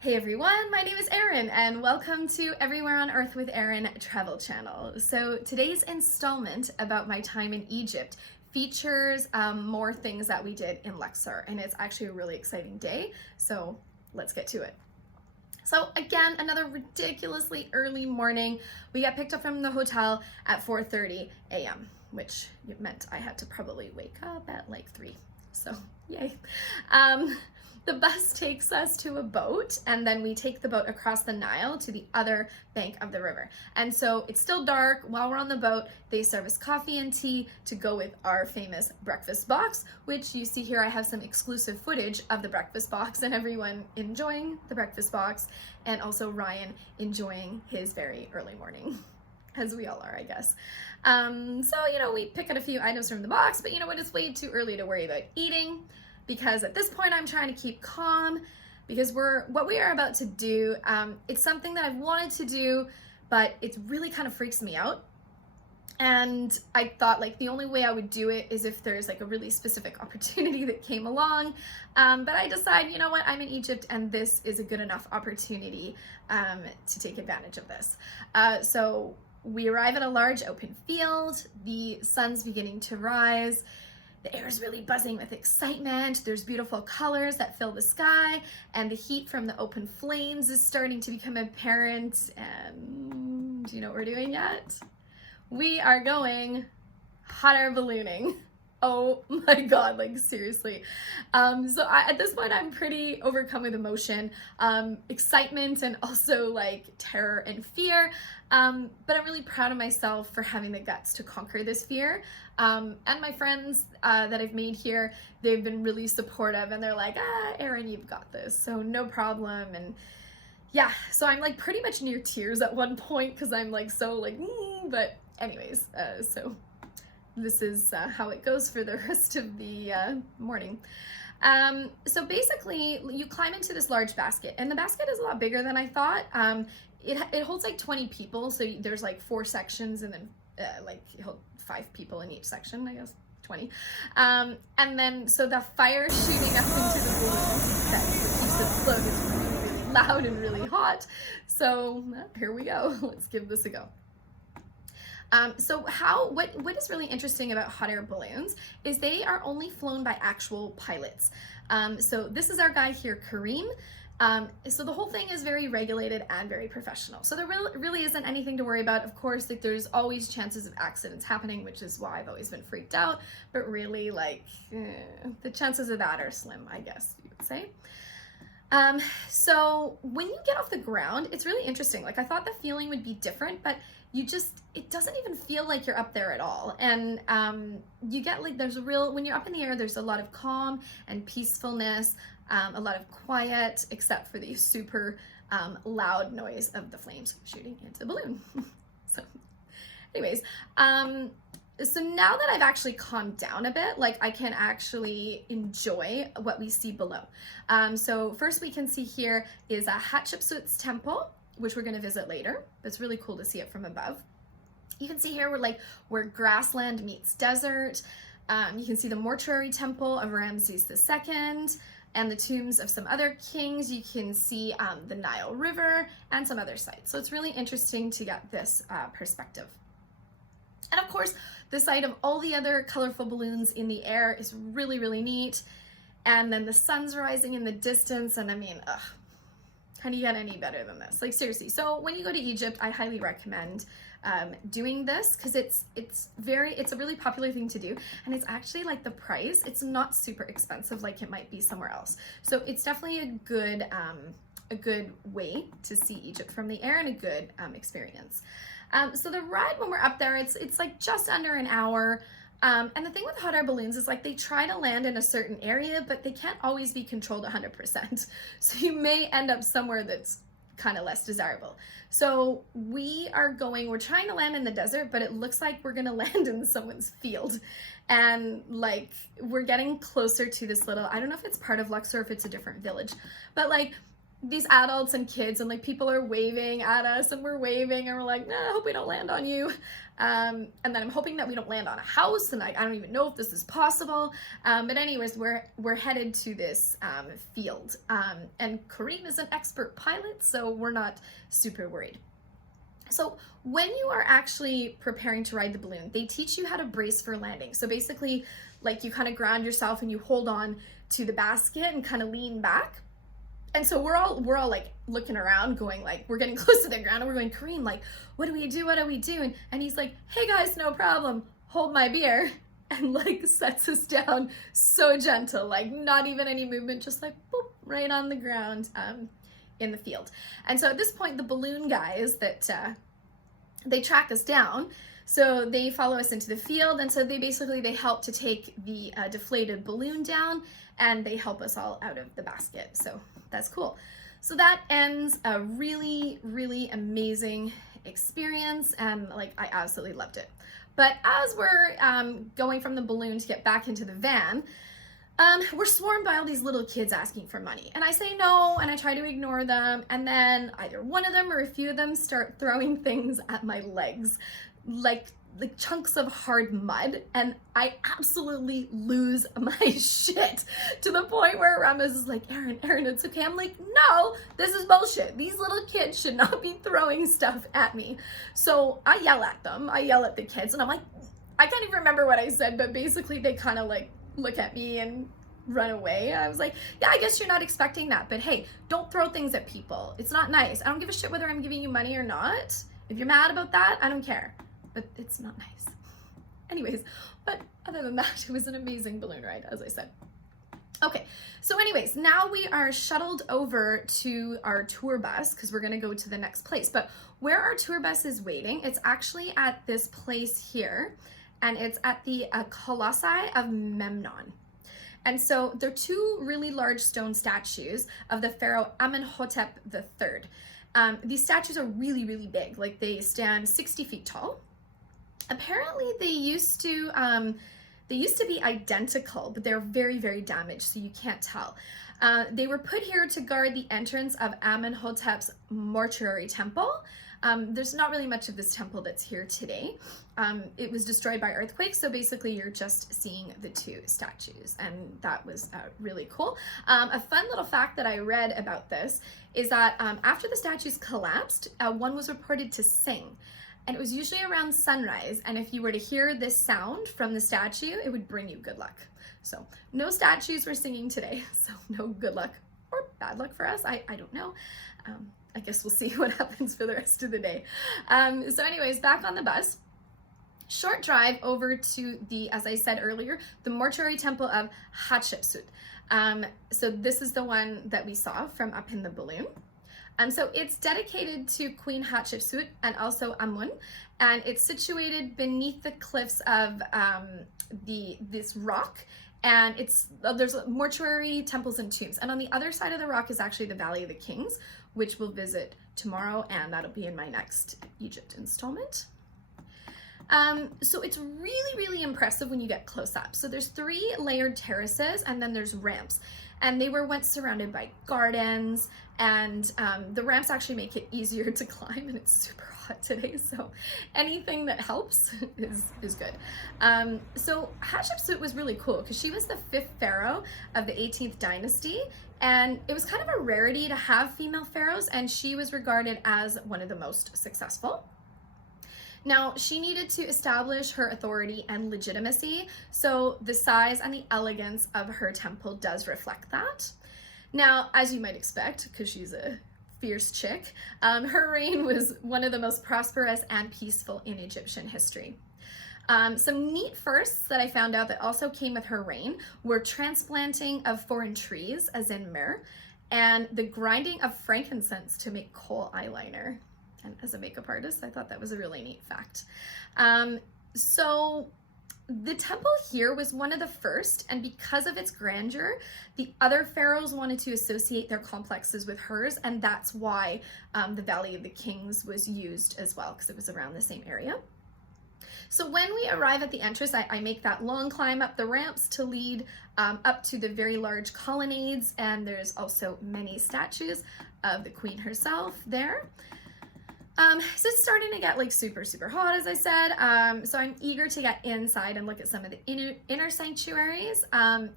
Hey everyone, my name is Erin and welcome to Everywhere on Earth with Erin travel channel. So today's installment about my time in Egypt features more things that we did in Luxor, and it's actually a really exciting day, so let's get to it. So again, another ridiculously early morning. We got picked up from the hotel at 4:30 a.m., which meant I had to probably wake up at like 3. So yay. The bus takes us to a boat, and then we take the boat across the Nile to the other bank of the river. And so it's still dark. While we're on the boat, they serve us coffee and tea to go with our famous breakfast box, which you see here. I have some exclusive footage of the breakfast box and everyone enjoying the breakfast box, and also Ryan enjoying his very early morning, as we all are, I guess. So, we pick out a few items from the box, but you know what? It's way too early to worry about eating, because at this point I'm trying to keep calm, because what we are about to do, it's something that I've wanted to do, but it really kind of freaks me out. And I thought like the only way I would do it is if there's like a really specific opportunity that came along. But I decided, you know what, I'm in Egypt and this is a good enough opportunity to take advantage of this. So we arrive at a large open field. The sun's beginning to rise. The air is really buzzing with excitement. There's beautiful colors that fill the sky, and the heat from the open flames is starting to become apparent. And do you know what we're doing yet? We are going hot air ballooning. Oh my God, like seriously. At this point, I'm pretty overcome with emotion, excitement, and also like terror and fear. But I'm really proud of myself for having the guts to conquer this fear. And my friends that I've made here, they've been really supportive, and they're like, Erin, you've got this, so no problem. And yeah, so I'm like pretty much near tears at one point because I'm like so like, but anyways, so this is how it goes for the rest of the morning. So basically, you climb into this large basket, and the basket is a lot bigger than I thought. It holds like 20 people, so there's like 4 sections, and then like you hold 5 people in each section, I guess 20. And then so the fire shooting up into the balloon that keeps it afloat is really, really loud and really hot. So here we go. Let's give this a go. What is really interesting about hot air balloons is they are only flown by actual pilots. So this is our guy here, Kareem. So the whole thing is very regulated and very professional. So there really isn't anything to worry about. Of course, like there's always chances of accidents happening, which is why I've always been freaked out. But really, like the chances of that are slim, I guess you would say. So when you get off the ground, it's really interesting. Like I thought the feeling would be different, but it doesn't even feel like you're up there at all. And you get like, when you're up in the air, there's a lot of calm and peacefulness, a lot of quiet, except for the super loud noise of the flames shooting into the balloon. So anyways, so now that I've actually calmed down a bit, like I can actually enjoy what we see below. So first we can see here is a Hatshepsut's temple, which we're going to visit later, but it's really cool to see it from above. You can see here where grassland meets desert. You can see the mortuary temple of Ramses II and the tombs of some other kings. You can see the Nile River and some other sites. So it's really interesting to get this perspective. And of course, the sight of all the other colorful balloons in the air is really, really neat. And then the sun's rising in the distance, and I mean, how do you get any better than this? Like seriously. So when you go to Egypt, I highly recommend doing this because it's a really popular thing to do, and it's actually like the price. It's not super expensive like it might be somewhere else. So it's definitely a good way to see Egypt from the air and a good experience. So the ride when we're up there, it's like just under an hour. And the thing with hot air balloons is like they try to land in a certain area, but they can't always be controlled 100%. So you may end up somewhere that's kind of less desirable. So we're trying to land in the desert, but it looks like we're gonna land in someone's field. And like we're getting closer to this little, I don't know if it's part of Luxor or if it's a different village, but like these adults and kids, and like people are waving at us, and we're waving, and we're like, nah, I hope we don't land on you. And then I'm hoping that we don't land on a house, and like I don't even know if this is possible. But anyways, we're headed to this field, and Kareem is an expert pilot, so we're not super worried. So when you are actually preparing to ride the balloon, they teach you how to brace for landing. So basically, like you kind of ground yourself and you hold on to the basket and kind of lean back. And so we're all like looking around going like, we're getting close to the ground and we're going, Kareem, like, what do we do? What do we do? And he's like, hey guys, no problem. Hold my beer. And like sets us down so gentle, like not even any movement, just like boop, right on the ground in the field. And so at this point, the balloon guys that they track us down. So they follow us into the field, and so they help to take the deflated balloon down, and they help us all out of the basket. So that's cool. So that ends a really, really amazing experience, and like I absolutely loved it. But as we're going from the balloon to get back into the van, we're swarmed by all these little kids asking for money. And I say no, and I try to ignore them, and then either one of them or a few of them start throwing things at my legs, like chunks of hard mud, and I absolutely lose my shit to the point where Ramos is like, Erin, it's okay. I'm like, no, this is bullshit. These little kids should not be throwing stuff at me. So I yell at them. I yell at the kids, and I'm like, I can't even remember what I said, but basically they kind of like look at me and run away. I was like, yeah, I guess you're not expecting that, but hey, don't throw things at people. It's not nice. I don't give a shit whether I'm giving you money or not. If you're mad about that, I don't care. But it's not nice. Anyways, but other than that, it was an amazing balloon ride, as I said. Okay, so anyways, now we are shuttled over to our tour bus because we're gonna go to the next place. But where our tour bus is waiting, it's actually at this place here, and it's at the Colossi of Memnon. And so they're two really large stone statues of the pharaoh Amenhotep III. These statues are really, really big, like they stand 60 feet tall. Apparently they used to be identical, but they're very, very damaged, so you can't tell. They were put here to guard the entrance of Amenhotep's mortuary temple. There's not really much of this temple that's here today. It was destroyed by earthquakes, so basically you're just seeing the two statues, and that was really cool. A fun little fact that I read about this is that after the statues collapsed, one was reported to sing. And it was usually around sunrise, and if you were to hear this sound from the statue, it would bring you good luck. So no statues were singing today, so no good luck or bad luck for us. I don't know. I guess we'll see what happens for the rest of the day. So anyways, back on the bus. Short drive over to the, as I said earlier, the mortuary temple of Hatshepsut. So this is the one that we saw from up in the balloon. So it's dedicated to Queen Hatshepsut and also Amun, and it's situated beneath the cliffs of this rock, and there's mortuary temples and tombs, and on the other side of the rock is actually the Valley of the Kings, which we'll visit tomorrow, and that'll be in my next Egypt installment. So it's really, really impressive when you get close up. So there's 3 layered terraces, and then there's ramps. And they were once surrounded by gardens, and the ramps actually make it easier to climb, and it's super hot today, so anything that helps is good. So Hatshepsut was really cool because she was the 5th pharaoh of the 18th dynasty, and it was kind of a rarity to have female pharaohs, and she was regarded as one of the most successful. Now, she needed to establish her authority and legitimacy, so the size and the elegance of her temple does reflect that. Now, as you might expect, because she's a fierce chick, her reign was one of the most prosperous and peaceful in Egyptian history. Some neat firsts that I found out that also came with her reign were transplanting of foreign trees, as in myrrh, and the grinding of frankincense to make kohl eyeliner. And as a makeup artist, I thought that was a really neat fact. So the temple here was one of the first, and because of its grandeur, the other pharaohs wanted to associate their complexes with hers, and that's why the Valley of the Kings was used as well, because it was around the same area. So when we arrive at the entrance, I make that long climb up the ramps to lead up to the very large colonnades, and there's also many statues of the queen herself there. So it's starting to get like super hot, as I said. So I'm eager to get inside and look at some of the inner sanctuaries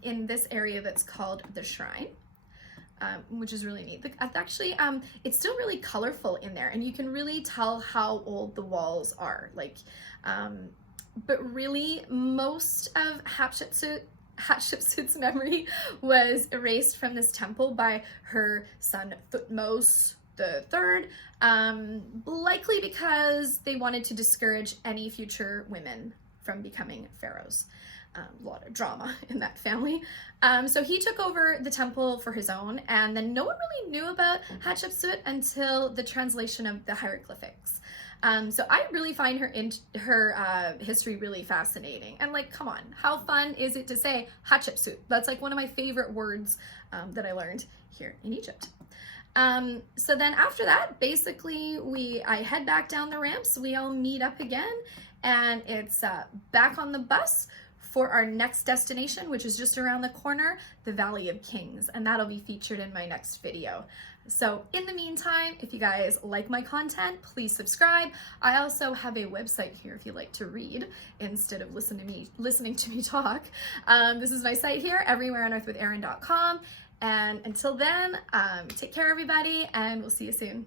in this area that's called the Shrine, which is really neat. Actually, it's still really colorful in there, and you can really tell how old the walls are. Like, but really, most of Hatshepsut's memory was erased from this temple by her son Thutmose III, likely because they wanted to discourage any future women from becoming pharaohs. A lot of drama in that family. So he took over the temple for his own, and then no one really knew about Hatshepsut until the translation of the hieroglyphics. So I really find her history really fascinating. And like, come on, how fun is it to say Hatshepsut? That's like one of my favorite words that I learned here in Egypt. So then after that, basically I head back down the ramps, we all meet up again, and it's back on the bus for our next destination, which is just around the corner, the Valley of Kings, and that'll be featured in my next video. So in the meantime, if you guys like my content, please subscribe. I also have a website here if you like to read instead of listening to me talk. This is my site here, everywhereonearthwitherin.com. And until then, take care everybody, and we'll see you soon.